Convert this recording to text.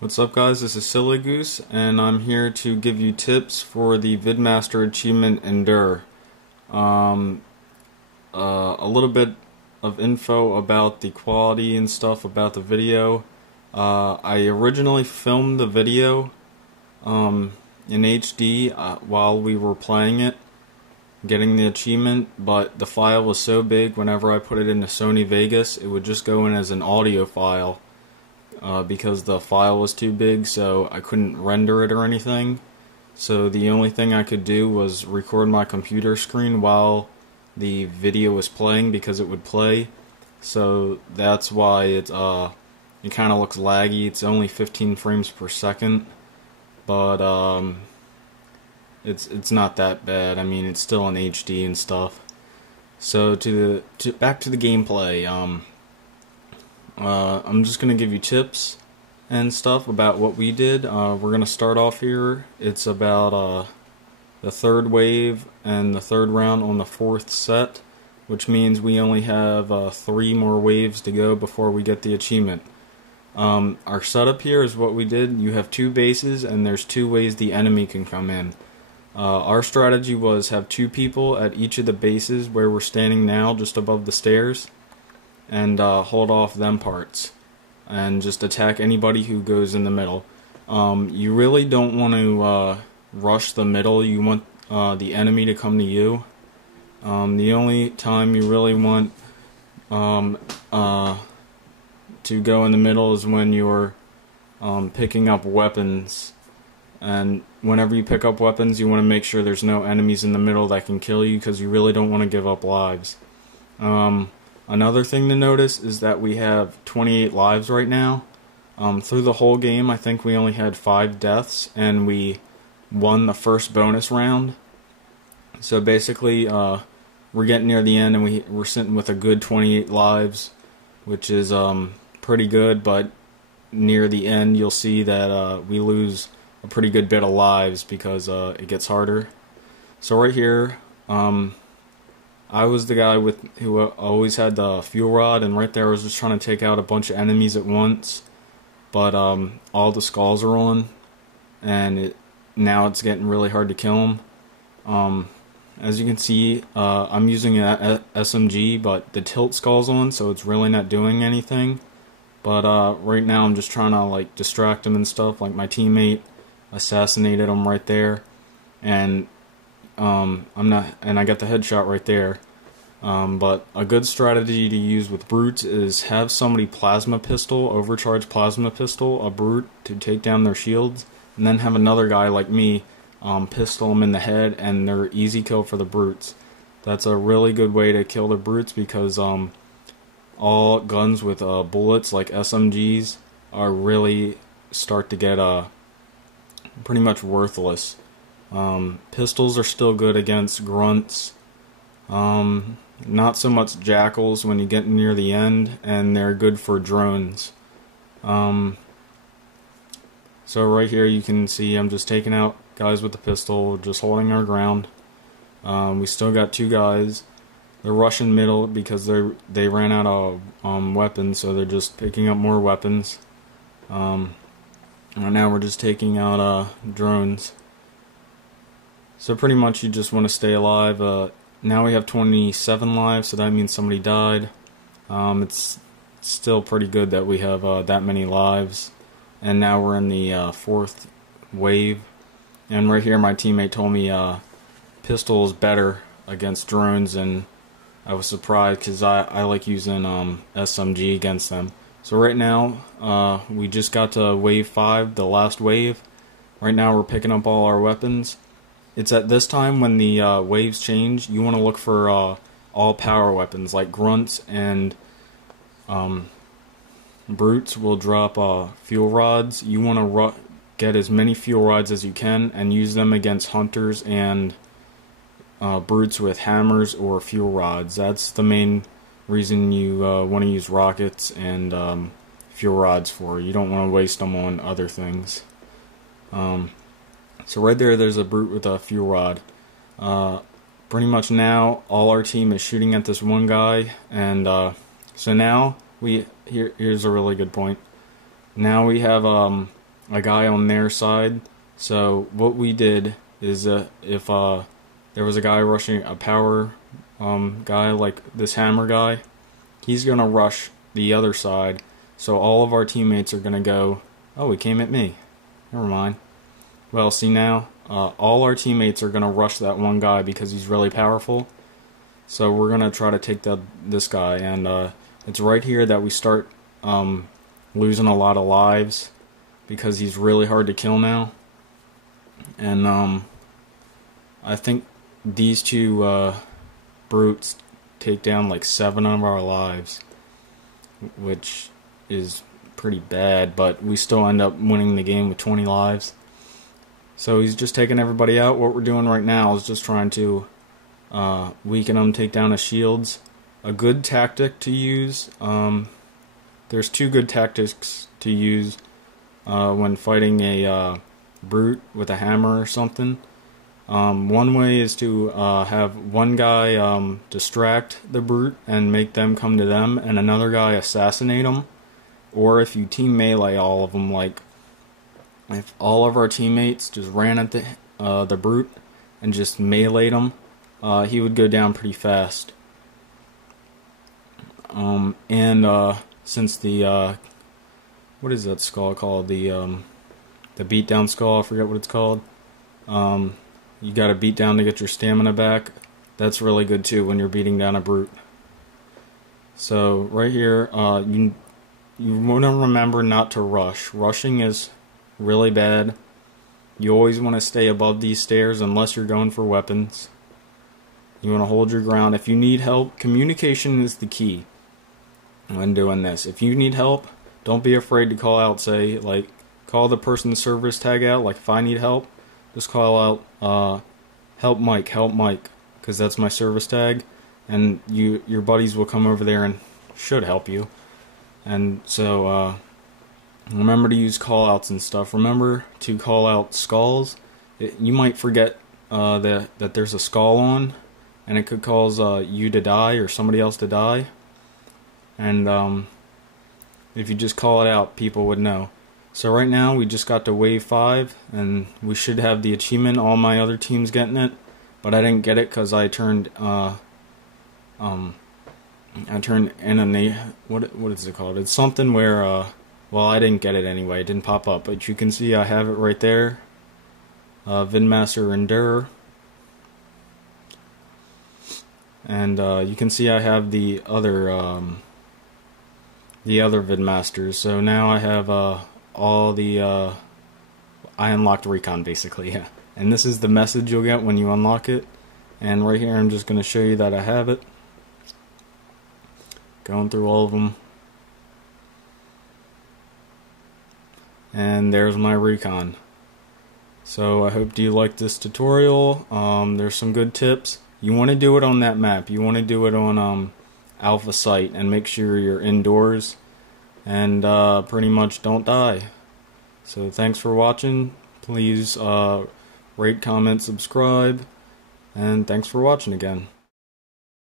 What's up, guys? This is SillyGoose, and I'm here to give you tips for the Vidmaster Achievement Endure. A little bit of info about the quality and stuff about the video. I originally filmed the video in HD while we were playing it, getting the achievement, but the file was so big whenever I put it into Sony Vegas, it would just go in as an audio file. Because the file was too big, so I couldn't render it or anything. So the only thing I could do was record my computer screen while the video was playing, because it would play. So that's why it kind of looks laggy. It's only 15 frames per second, but it's not that bad. I mean, it's still in HD and stuff. So back to the gameplay. I'm just going to give you tips and stuff about what we did. We're going to start off here. It's about the third wave and the third round on the fourth set, which means we only have 3 more waves to go before we get the achievement. Our setup here is what we did. You have 2 bases, and there's 2 ways the enemy can come in. Our strategy was have 2 people at each of the bases where we're standing now, just above the stairs, and hold off them parts and just attack anybody who goes in the middle. You really don't want to rush the middle. You want the enemy to come to you. The only time you really want to go in the middle is when you're picking up weapons, and whenever you pick up weapons, you want to make sure there's no enemies in the middle that can kill you, because you really don't want to give up lives. Another thing to notice is that we have 28 lives right now. Through the whole game, I think we only had 5 deaths, and we won the first bonus round. So basically, we're getting near the end, and we're sitting with a good 28 lives, which is pretty good, but near the end, you'll see that we lose a pretty good bit of lives because it gets harder. So right here, I was the guy who always had the fuel rod, and right there I was just trying to take out a bunch of enemies at once, but all the skulls are on, and now it's getting really hard to kill them. As you can see, I'm using an SMG, but the tilt skull's on, so it's really not doing anything. But right now I'm just trying to distract him and stuff. Like, my teammate assassinated him right there, and I got the headshot right there. But a good strategy to use with brutes is have somebody overcharge plasma pistol a brute to take down their shields, and then have another guy like me pistol them in the head, and they're easy kill for the brutes. That's a really good way to kill the brutes, because all guns with bullets like SMGs are really start to get pretty much worthless. Pistols are still good against grunts. Not so much jackals when you get near the end, and they're good for drones. So right here you can see I'm just taking out guys with the pistol, just holding our ground. We still got 2 guys. They're rushing middle because they ran out of weapons, so they're just picking up more weapons. Right now we're just taking out drones. So pretty much you just want to stay alive. Now we have 27 lives, so that means somebody died. It's still pretty good that we have that many lives. And now we're in the 4th wave. And right here my teammate told me pistol is better against drones, and I was surprised because I like using SMG against them. So right now we just got to wave 5, the last wave. Right now we're picking up all our weapons. It's at this time when the waves change, you want to look for all power weapons, like grunts and brutes will drop fuel rods. You want to get as many fuel rods as you can and use them against hunters and brutes with hammers or fuel rods. That's the main reason you want to use rockets and fuel rods for. You don't want to waste them on other things. So right there's a brute with a fuel rod. Pretty much now all our team is shooting at this one guy, and so now here's a really good point. Now we have a guy on their side. So what we did is if there was a guy rushing a power guy like this hammer guy, he's gonna rush the other side. So all of our teammates are gonna go, oh, he came at me. Never mind. Well, see now, all our teammates are gonna rush that one guy because he's really powerful. So we're gonna try to take this guy, and it's right here that we start losing a lot of lives because he's really hard to kill now. And I think these two brutes take down like 7 of our lives, which is pretty bad, but we still end up winning the game with 20 lives. So he's just taking everybody out. What we're doing right now is just trying to weaken them, take down his shields. A good tactic to use, there's 2 good tactics to use when fighting a brute with a hammer or something. One way is to have one guy distract the brute and make them come to them, and another guy assassinate them. Or if you team melee all of them, like if all of our teammates just ran at the brute and just meleeed him, he would go down pretty fast. Since the what is that skull called? The beatdown skull, I forget what it's called. You gotta beat down to get your stamina back. That's really good too when you're beating down a brute. So right here, you want to remember not to rush. Rushing is really bad. You always want to stay above these stairs unless you're going for weapons. You want to hold your ground. If you need help, communication is the key when doing this. If you need help, don't be afraid to call out. Say, like, call the person's service tag out. Like, if I need help, just call out, help Mike, because that's my service tag, and your buddies will come over there and should help you. And so, remember to use call-outs and stuff. Remember to call out skulls. You might forget that there's a skull on, and it could cause you to die or somebody else to die. And if you just call it out, people would know. So right now we just got to wave 5, and we should have the achievement. All my other teams getting it, but I didn't get it because I turned what is it called? It's something where well, I didn't get it anyway. It didn't pop up, but you can see I have it right there. Vidmaster Endure. And you can see I have the other Vidmasters. So now I have all the I unlocked Recon basically, yeah. And this is the message you'll get when you unlock it. And right here I'm just going to show you that I have it. Going through all of them. And there's my Recon. So I hope you liked this tutorial. There's some good tips. You want to do it on that map. You want to do it on Alpha Site, and make sure you're indoors and pretty much don't die. So thanks for watching. Please rate, comment, subscribe, and thanks for watching again.